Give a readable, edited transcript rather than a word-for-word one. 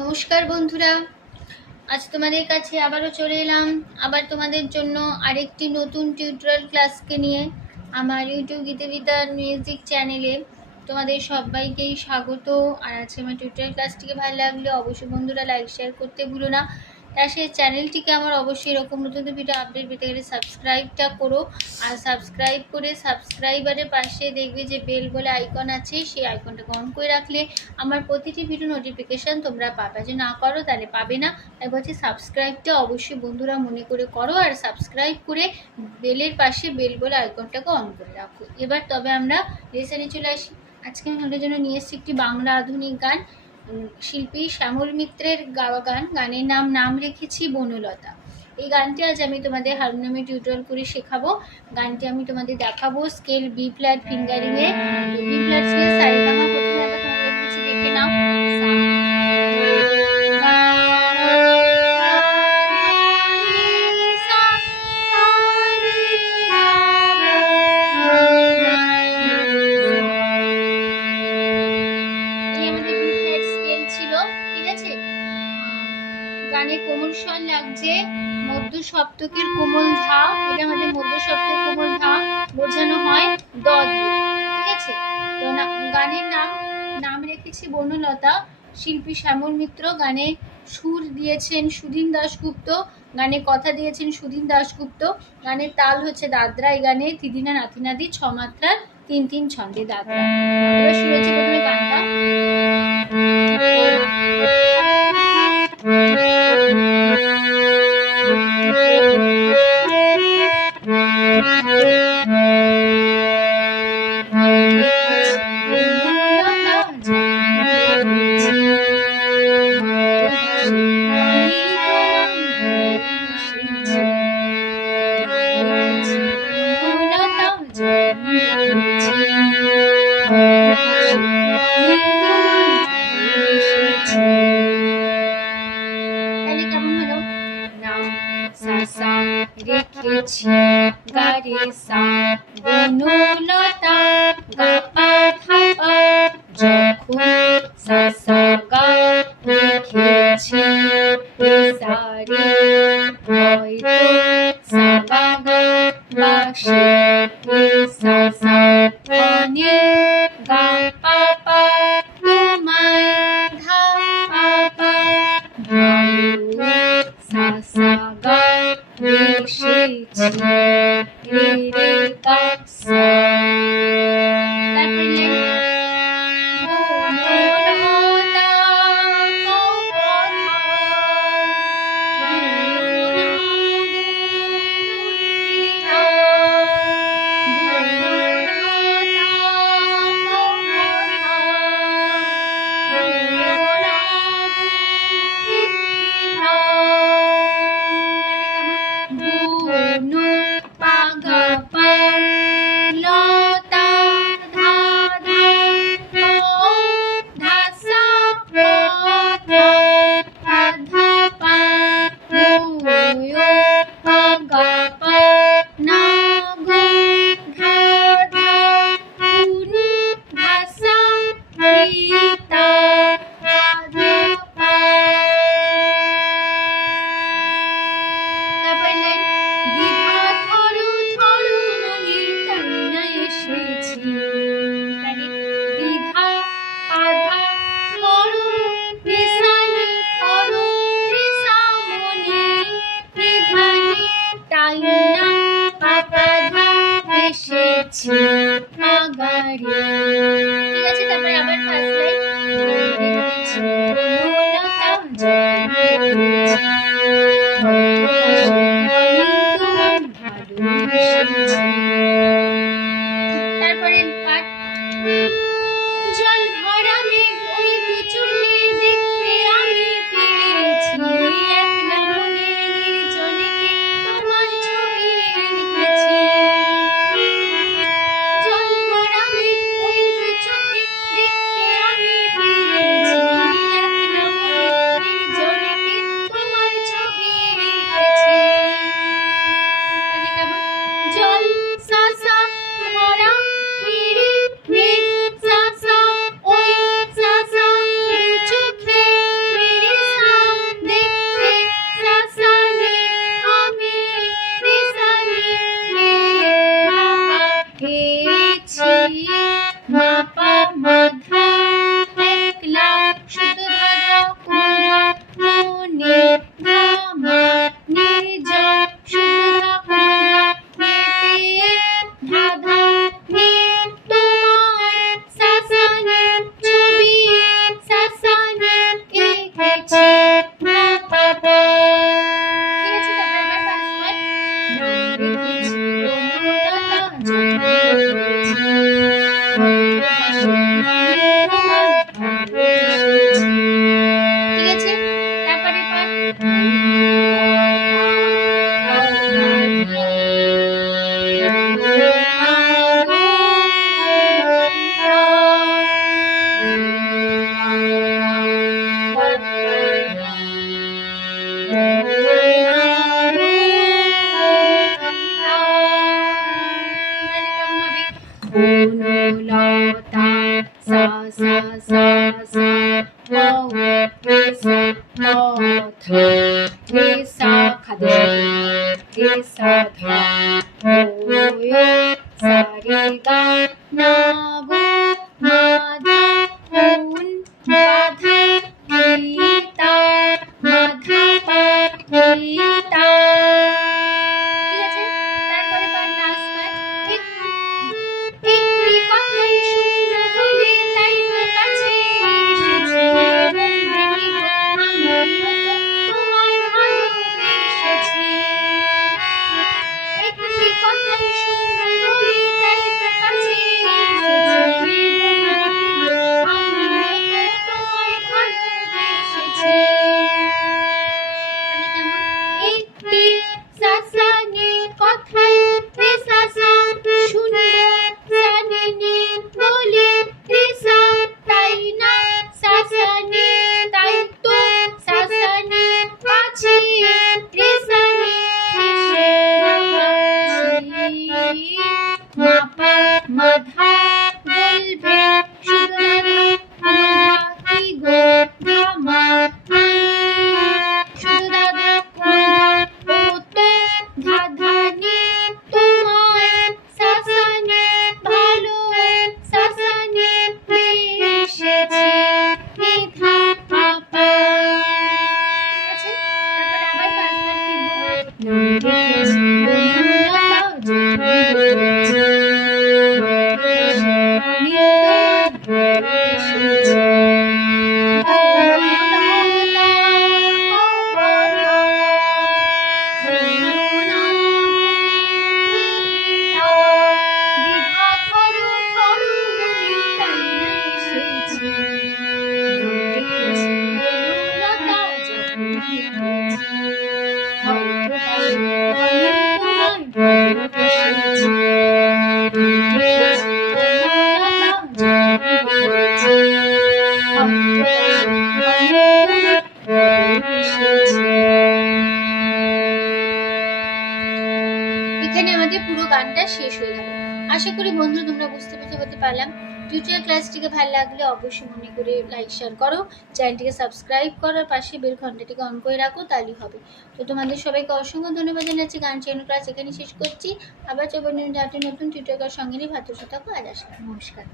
নমস্কার বন্ধুরা, আজ তোমাদের কাছে আবারও চলে এলাম আবার তোমাদের জন্য আরেকটি নতুন টিউটোরিয়াল ক্লাসকে নিয়ে আমার ইউটিউব গীতিবিতার মিউজিক চ্যানেলে। তোমাদের সবাইকেই স্বাগত। আর আজকে আমার টিউটোরিয়াল ক্লাসটিকে ভালো লাগলে অবশ্যই বন্ধুরা লাইক শেয়ার করতে ভুলো না। তার সেই চ্যানেলটিকে আমার অবশ্যই এরকম নতুন ভিডিও আপডেট পেতে গেলে সাবস্ক্রাইবটা করো। আর সাবস্ক্রাইব করে সাবস্ক্রাইবারের পাশে দেখবে যে বেল বলে আইকন আছে, সেই আইকনটাকে অন করে রাখলে আমার প্রতিটি ভিডিও নোটিফিকেশান তোমরা পাবে। যদি না করো তাহলে পাবে না। তাই বলছি সাবস্ক্রাইবটা অবশ্যই বন্ধুরা মনে করে করো, আর সাবস্ক্রাইব করে বেলের পাশে বেল বলে আইকনটাকে অন করে রাখো। এবার তবে আমরা লেসনে চলে আসি। আজকে আমি আমাদের জন্য নিয়ে এসেছি একটি বাংলা আধুনিক গান, শিল্পী শ্যামল মিত্রের গাওয়া গান। গানের নাম রেখেছি বনলতা। এই গানটি আজ আমি তোমাদের হারমোনিয়ামে টিউটোরিয়াল করে শেখাবো। গানটি আমি তোমাদের দেখাবো স্কেল বি ফ্ল্যাট ফিঙ্গারিংয়ে। বি ফ্ল্যাট স্কেল সারেগামা প্রথমে আবার তোমাদের কিছু দেখে নাও। গানে কোমল স্বর লাগছে, মধ্য সপ্তকের কোমল ধা, এটা আমাদের মধ্য সপ্তকের কোমল ধা বোঝানো হয় দ দিয়ে, ঠিক আছে। তো গানের নাম রেখেছি বনলতা, শিল্পী শ্যামল মিত্র। গানে সুর দিয়েছেন সুধীন দাশগুপ্ত, গানে কথা দিয়েছেন সুধীন দাশগুপ্ত। গানের তাল হচ্ছে দাদরা। এই গানে তিদিনা নাতিনাদি 6 মাত্রার 3-3 ছন্দে দাদরা। এবার শুনেছি প্রথমে গানটা। রেখেছি গারে সা বনলতা গা পা ধা পা, যখন সা সা গা রেখেছি সা রে, হয়তো সা গা গা বাসে সা সা ধনে গা পা পা, তোমায় ধা পা পা, ভালো সা সা গা রেখেছি রে রে গা সা। তারপরে বনলতা সা ক রে সা ক ধা রে সা খাদে রে সা ধা ও সা রে গা না গো মা ধা উন বাধা গীতা মাধা পা গীতা। ঠিক আছে, তারপরে পার লাস্ট পার একটি কথাই শুনলে বলে তাই তো কাছে এসেছি আমিও তো তোমায় ভালোবেসেছি। একটি কথাই শুনলে বলে তাই তো কাছে এসেছি আমিও তো তোমায় ভালোবেসেছি। একটি সাসানি কথাই রে সাসা শুনলে সানিনি বলে রে সা তাই না সাসানি তাই তো সাসানি কাছে রে সানি এসে মাপা মাধা বলবে শুধু দাদা কি গো ধামা শুধু দাদা ও তো ধাধানি তোমায় সাসানি ভালো সাসানি এসেছি মেধা পাপা। ঠিক আছে, তারপর আবার পাঁচবার ফিরবো। রেখেছি বনলতা জন্মেছি এসেছি এখানে আমাদের পুরো গানটা শেষ হয়ে গেল। আশা করি বন্ধু তোমরা বুঝতে হতে পারলাম। টিউটোরিয়াল ক্লাসটিকে ভালো লাগলে অবশ্যই মনে করে লাইক শেয়ার করো, চ্যানেলটিকে সাবস্ক্রাইব করো, পাশে বেল ঘন্টাটিকে অন করে রাখো, তাহলেই হবে। তো তোমাদের সবাইকে অসংখ্য ধন্যবাদ জানাচ্ছি। গান চ্যানেল ক্লাস এখানে শেষ করছি। আবার নতুন টিউটোরিয়াল সঙ্গে নিয়ে ভাত থাকো। আজ আসলাম, নমস্কার।